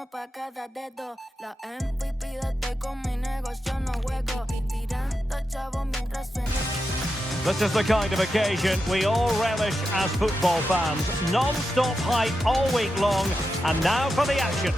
uno pa' cada dedo. La MVP de estoy con mi negocio, no juego. Tirando chavo mientras suena. This is the kind of occasion we all relish as football fans. Non-stop hype all week long, and now for the action.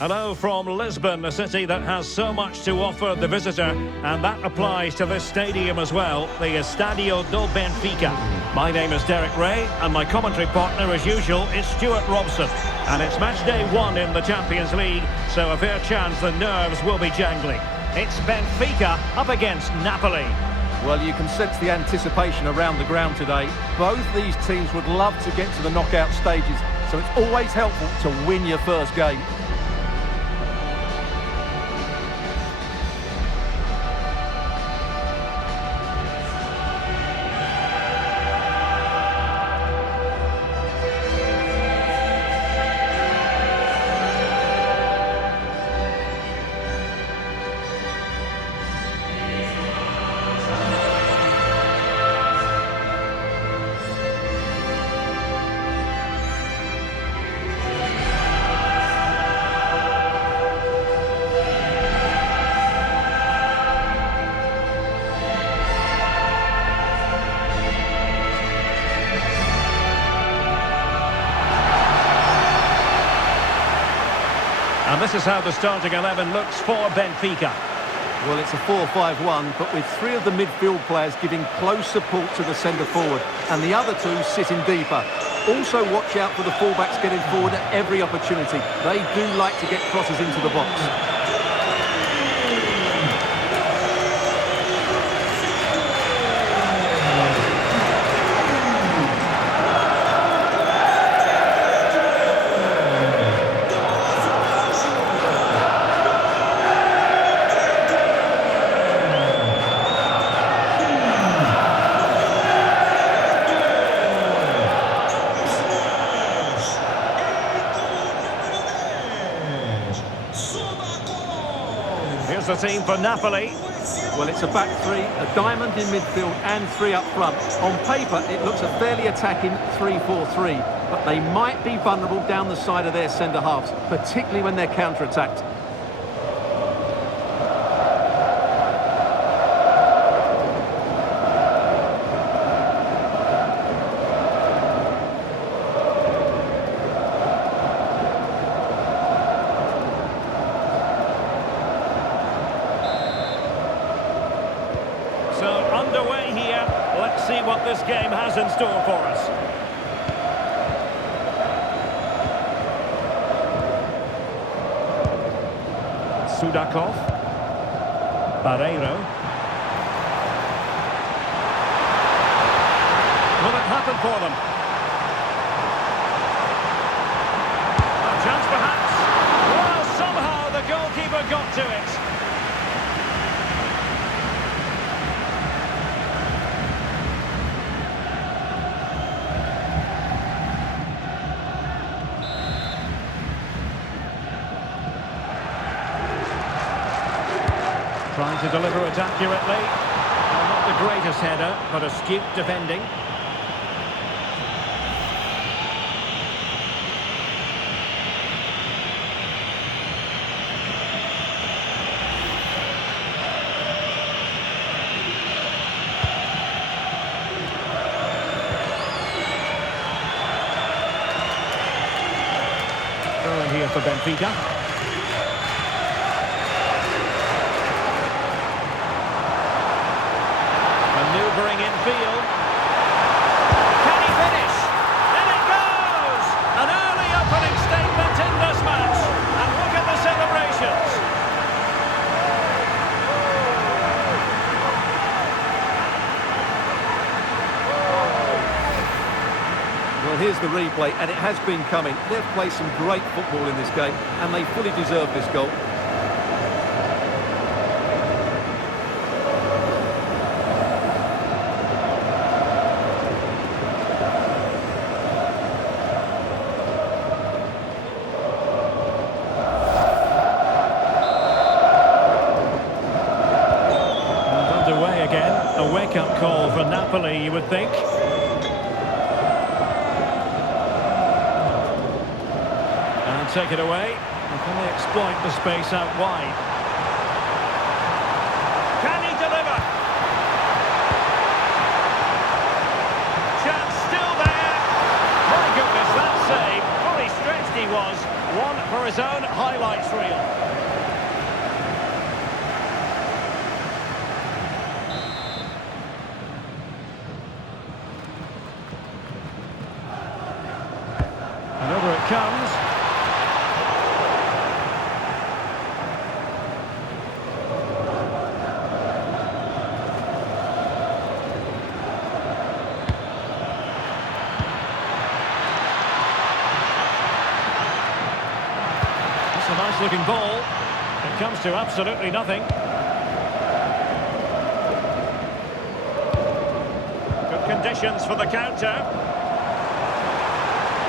Hello from Lisbon, a city that has so much to offer the visitor, and that applies to this stadium as well, the Estadio do Benfica. My name is Derek Ray, and my commentary partner, as usual, is Stuart Robson. And it's match day 1 in the Champions League, so a fair chance the nerves will be jangling. It's Benfica up against Napoli. Well, you can sense the anticipation around the ground today. Both these teams would love to get to the knockout stages, so it's always helpful to win your first game. And this is how the starting 11 looks for Benfica. Well, it's a 4-5-1, but with 3 of the midfield players giving close support to the centre forward, and the other 2 sitting deeper. Also watch out for the fullbacks getting forward at every opportunity. They do like to get crosses into the box. Here's the team for Napoli. Well, it's a back 3, a diamond in midfield and 3 up front. On paper, it looks a fairly attacking 3-4-3, but they might be vulnerable down the side of their centre-halves, particularly when they're counter-attacked. So underway here. Let's see what this game has in store for us. Sudakov. Barreiro. Will it happen for them? A chance perhaps. Well, somehow the goalkeeper got to it. Trying to deliver it accurately. Well, not the greatest header, but astute defending. Throw in here for Benfica. Maneuvering infield. Can he finish? And it goes! An early opening statement in this match. And look at the celebrations. Well, here's the replay, and it has been coming. They've played some great football in this game, and they fully deserve this goal. again. A wake-up call for Napoli, you would think. And take it away. And can they exploit the space out wide? Can he deliver? Chance still there. My goodness, that save. Fully stretched he was. One for his own highlights reel. And over it comes. It's a nice looking ball. It comes to absolutely nothing. Good conditions for the counter.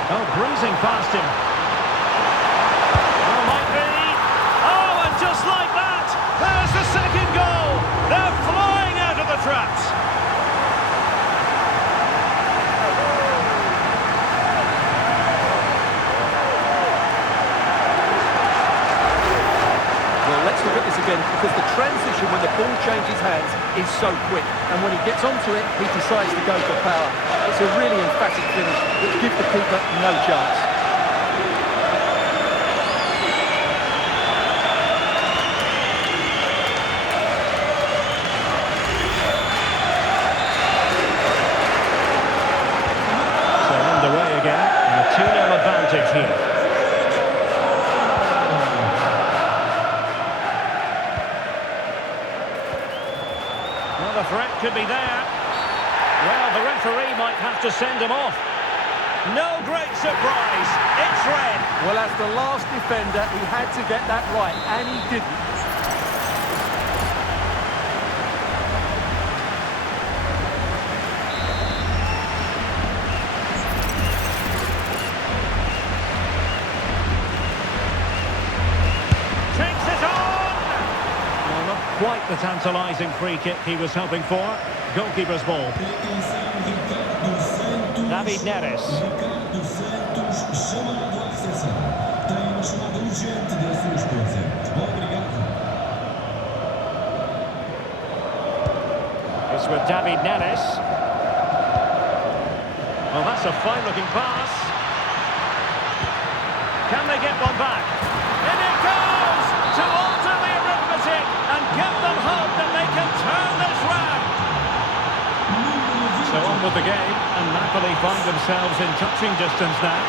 Oh, breezing past him. Oh, might be. Oh, and just like that, there's the second goal. They're flying out of the traps. Well, let's look at this again, because the transition when the ball changes hands is so quick. And when he gets onto it, he decides to go for power. It's a really emphatic finish that gives the keeper no chance. So underway again, and a 2-0 advantage here. Well, the threat could be there. Well, the referee might have to send him off. No great surprise. It's red. Well, as the last defender, he had to get that right, and he didn't. Takes it on! Well, not quite the tantalising free kick he was hoping for. Goalkeeper's ball. David Neres. It's with David Neres. Well, that's a fine-looking pass. Can they get one back? In it goes! To alter the arithmetic and give them hope that they can turn this round. So on with the game, and Napoli find themselves in touching distance now.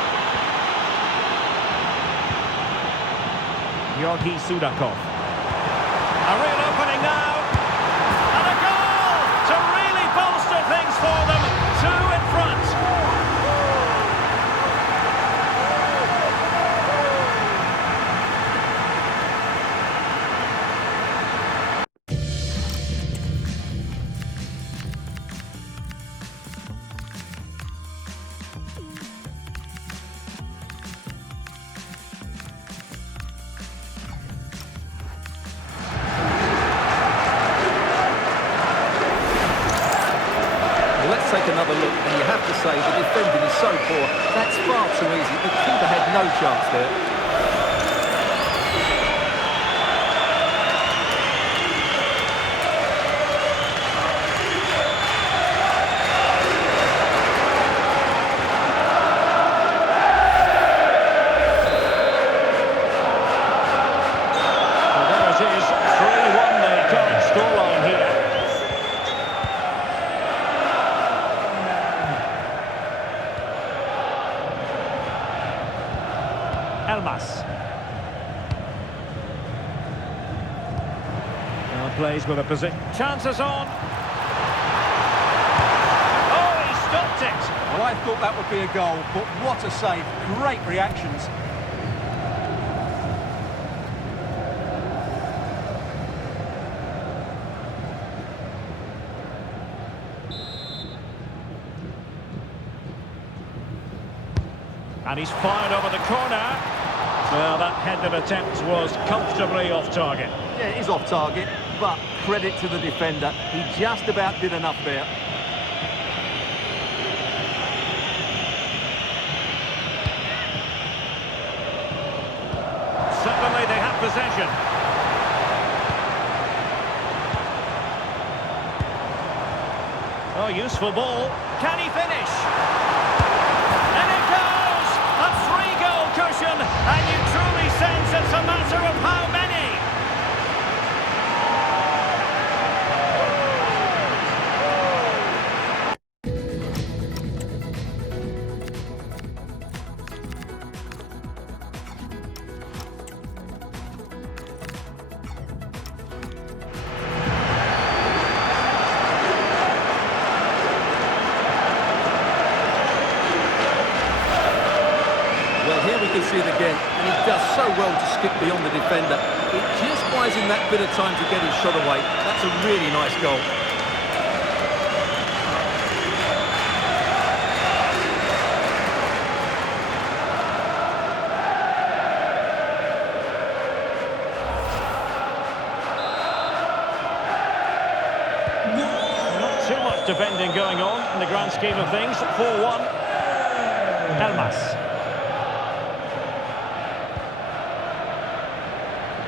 Georgi Sudakov. A real opening now. And a goal to really bolster things for them. Two in front. Let's take another look, and you have to say the defending is so poor. That's far too easy. The keeper had no chance there. Well, there it is. 3-1 the current scoreline here. Elmas. Now plays with a position. Chances on. Oh, he stopped it. Well, I thought that would be a goal, but what a save. Great reactions. And he's fired over the corner. Well, that headed attempt was comfortably off target. Yeah, it is off target. but credit to the defender. He just about did enough there. Suddenly they have possession. Oh, useful ball. Can he finish? And it goes! A 3-goal cushion, and you truly sense it's a matter of how many. Well, here we can see it again, and he does so well to skip beyond the defender. It just buys him that bit of time to get his shot away. That's a really nice goal. Not too much defending going on in the grand scheme of things. 4-1. Elmas.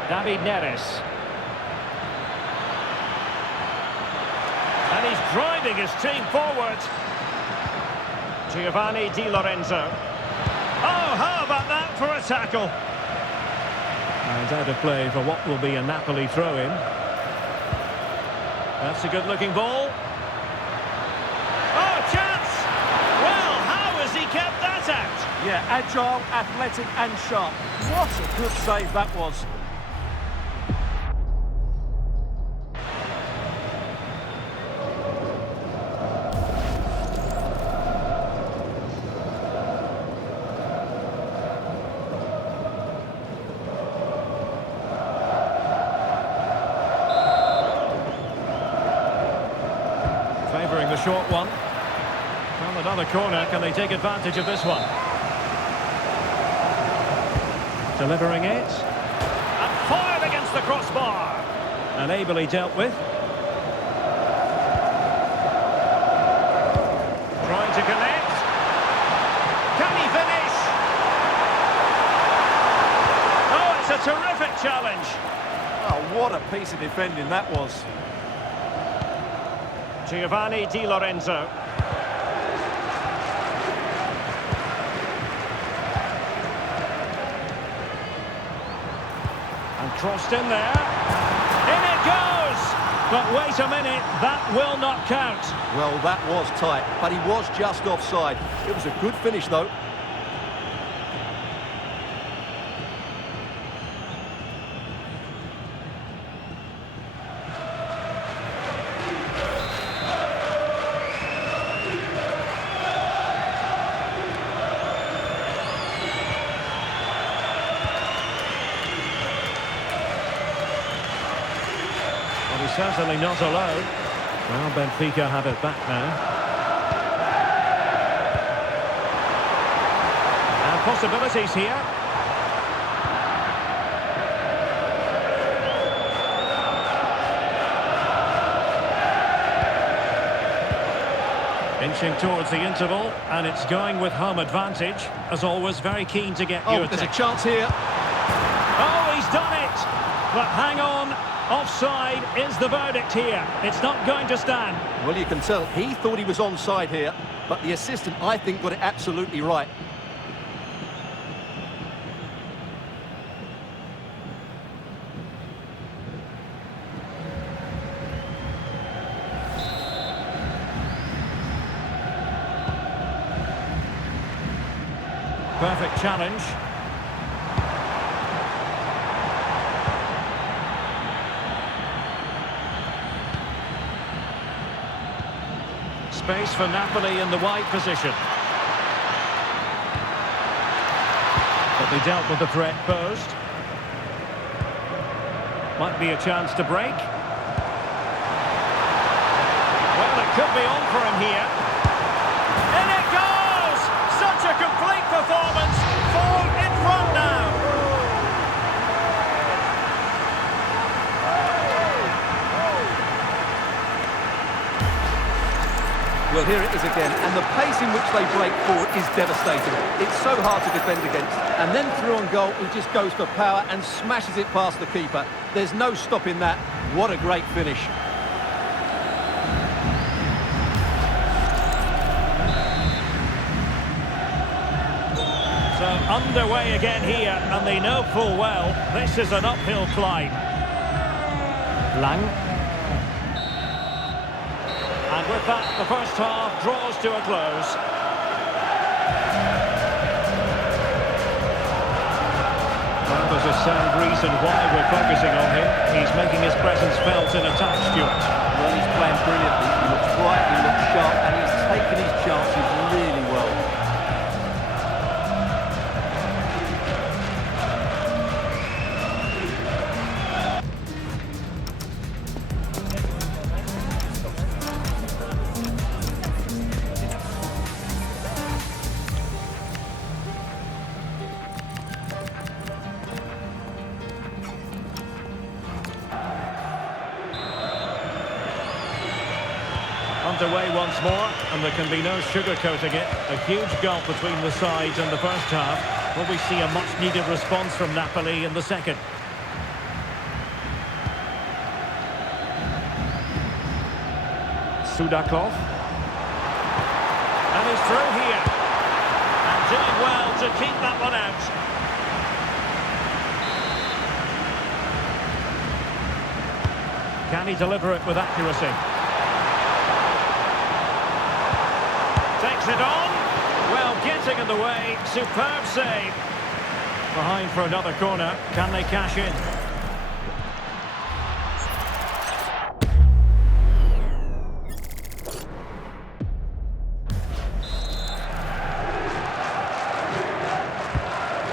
David Neres. And he's driving his team forward. Giovanni Di Lorenzo. Oh, how about that for a tackle? And out of play for what will be a Napoli throw-in. That's a good-looking ball. Oh, chance! Well, how has he kept that out? Yeah, agile, athletic and sharp. What a good save that was. Favouring the short one. Well, another corner. Can they take advantage of this one? Delivering it. And fired against the crossbar. And ably dealt with. Trying to connect. Can he finish? Oh, it's a terrific challenge. Oh, what a piece of defending that was. Giovanni Di Lorenzo. And crossed in there. In it goes! But wait a minute, that will not count. Well, that was tight, but he was just offside. It was a good finish, though. Well, he's certainly not alone. Well, Benfica have it back now. And possibilities here. Inching towards the interval, and it's going with home advantage. As always, very keen to get you. There's a chance here. Oh, he's done it! But hang on, offside is the verdict here. It's not going to stand. Well, you can tell he thought he was onside here, but the assistant, I think, got it absolutely right. Perfect challenge. Space for Napoli in the wide position. But they dealt with the threat posed. Might be a chance to break. Well, it could be on for him here. In it goes! Such a complete performance. 4 in front now. Well, here it is again, and the pace in which they break forward is devastating. It's so hard to defend against. And then through on goal, he just goes for power and smashes it past the keeper. There's no stopping that. What a great finish. So underway again here, and they know full well this is an uphill climb. Lang. And with that, the first half draws to a close. Well, there's a sound reason why we're focusing on him. He's making his presence felt in attack, Stuart. Well, he's playing brilliantly. He looks bright, he looks sharp, and he's taken his chances really well. Underway once more, and there can be no sugarcoating it. A huge gulf between the sides in the first half. Will we see a much-needed response from Napoli in the second? Sudakov. And he's through here. And doing well to keep that one out. Can he deliver it with accuracy? Takes it on. Well, getting in the way. Superb save. Behind for another corner. Can they cash in?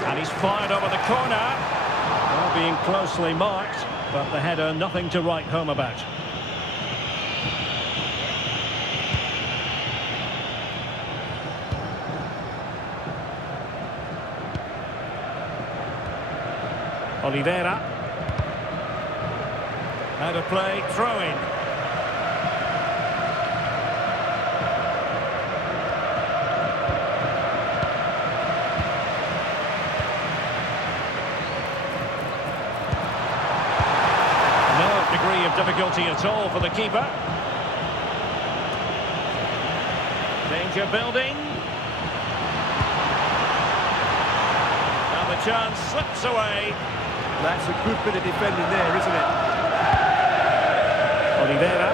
And he's fired over the corner. Well, being closely marked, but the header nothing to write home about. Oliveira. Out of play, throw in. No degree of difficulty at all for the keeper. Danger building. And the chance slips away. That's a good bit of defending there, isn't it? Oliveira.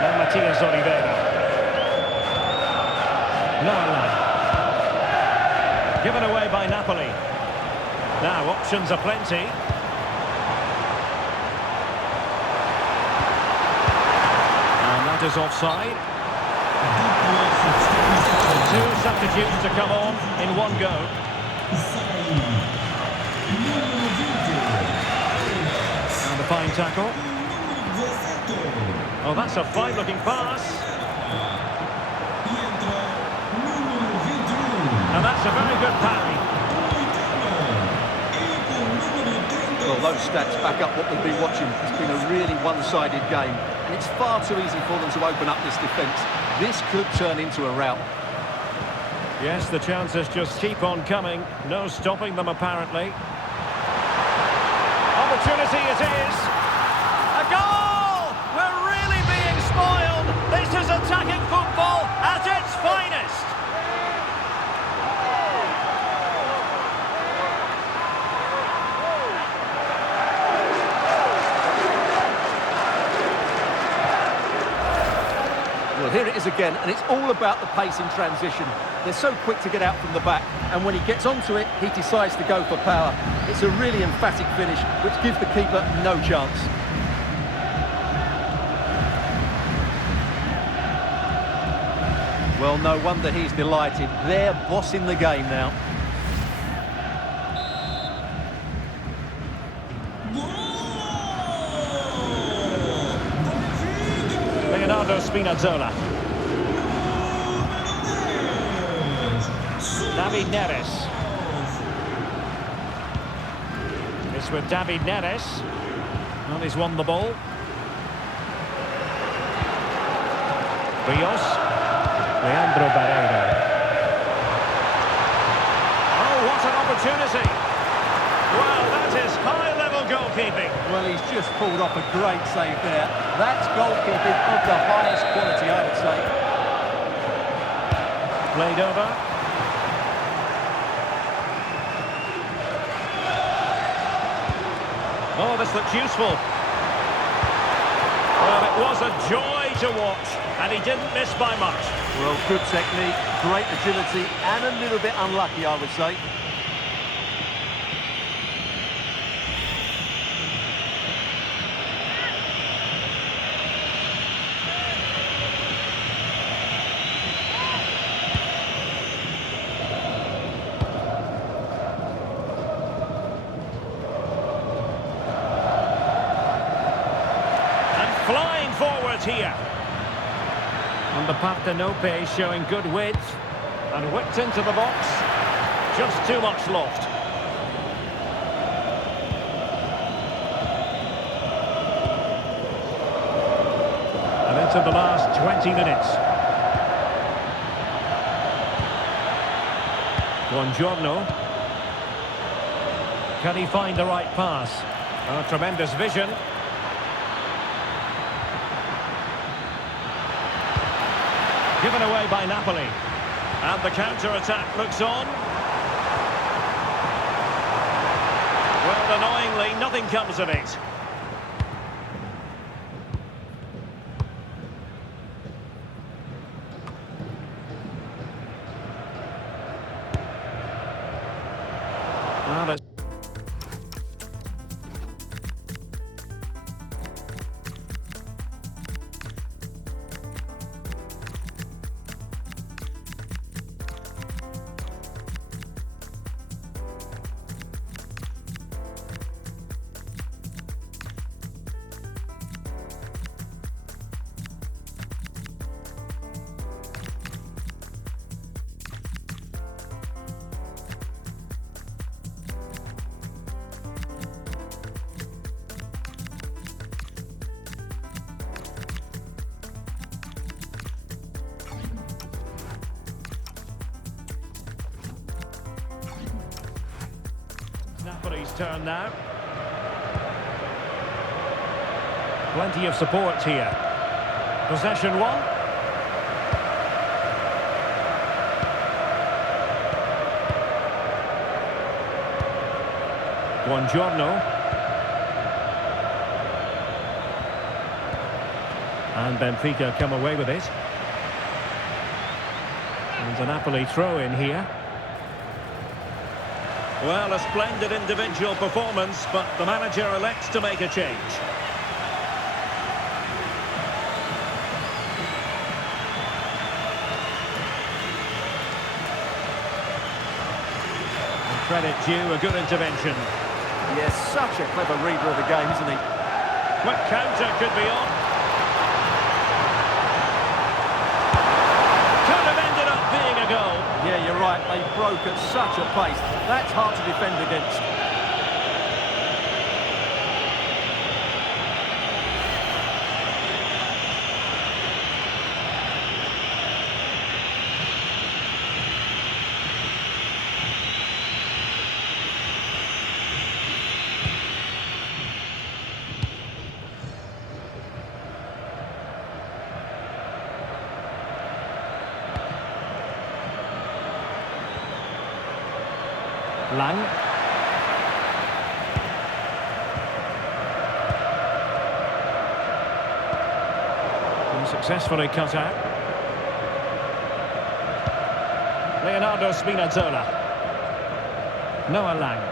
Now Matias Oliveira. Nolan. Given away by Napoli. Now options are plenty. And that is offside. Two substitutes to come on in one go. And a fine tackle. Oh, that's a fine-looking pass. And that's a very good parry. Well, those stats back up what we've been watching. It's been a really one-sided game, and it's far too easy for them to open up this defence. This could turn into a rout. Yes, the chances just keep on coming. No stopping them, apparently. Opportunity it is. A goal! We're really being spoiled. This is attacking football at its finest. Well, here it is again, and it's all about the pace in transition. They're so quick to get out from the back, and when he gets onto it, he decides to go for power. It's a really emphatic finish, which gives the keeper no chance. Well, no wonder he's delighted. They're bossing the game now. Leonardo Spinazzola. David Neres. It's with David Neres. Well, he's won the ball. Rios. Leandro Barreira. Oh, what an opportunity. Well, that is high-level goalkeeping. Well, he's just pulled off a great save there. That's goalkeeping of the highest quality, I would say. Played over. Oh, this looks useful. Well, it was a joy to watch, and he didn't miss by much. Well, good technique, great agility, and a little bit unlucky, I would say. Flying forwards here. And the Partenope showing good width. And whipped into the box. Just too much loft. And into the last 20 minutes. Buongiorno. Can he find the right pass? Oh, tremendous vision. Given away by Napoli. And the counter-attack looks on. Well, annoyingly, nothing comes of it. Well, it's Napoli's turn now. Plenty of support here. Possession one. Buongiorno. And Benfica come away with it. And a Napoli throw in here. Well, a splendid individual performance, but the manager elects to make a change. And credit due, a good intervention. Yes, such a clever reader of the game, isn't he? Quick counter could be on. Could have ended up being a goal. Yeah, you're right. They broke at such a pace. That's hard to defend against. Lang. And successfully cut out. Leonardo Spinazzola. Noah Lang.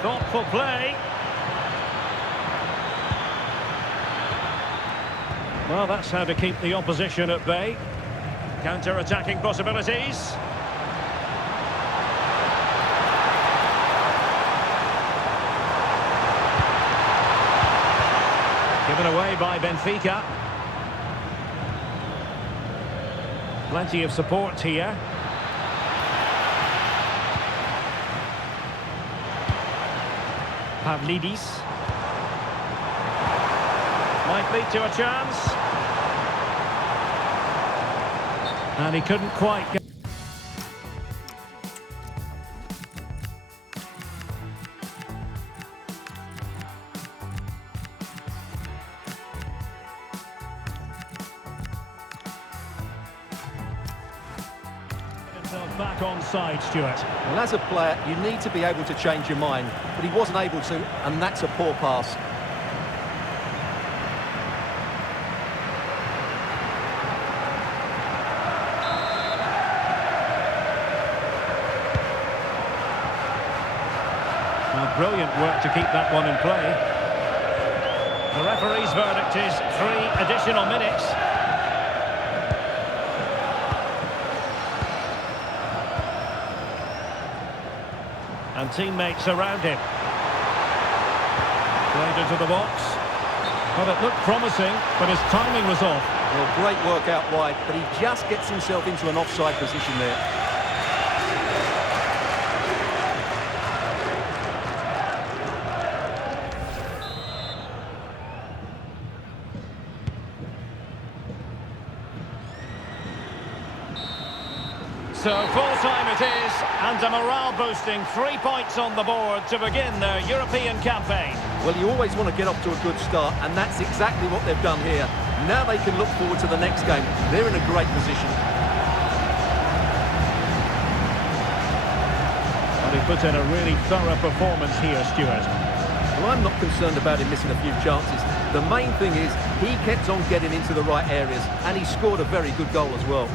Thoughtful play. Well, that's how to keep the opposition at bay. Counter-attacking possibilities. Given away by Benfica. Plenty of support here. Pavlidis. Might lead to a chance. And he couldn't quite get... Back on side, Stuart. Well, as a player, you need to be able to change your mind, but he wasn't able to, and that's a poor pass. Well, brilliant work to keep that one in play. The referee's verdict is 3 additional minutes. And teammates around him. Played into the box. Well, it looked promising, but his timing was off. Well, great work out wide, but he just gets himself into an offside position there. So full-time it is, and a morale-boosting 3 points on the board to begin their European campaign. Well, you always want to get off to a good start, and that's exactly what they've done here. Now they can look forward to the next game. They're in a great position. Well, he put in a really thorough performance here, Stuart. Well, I'm not concerned about him missing a few chances. The main thing is he kept on getting into the right areas, and he scored a very good goal as well.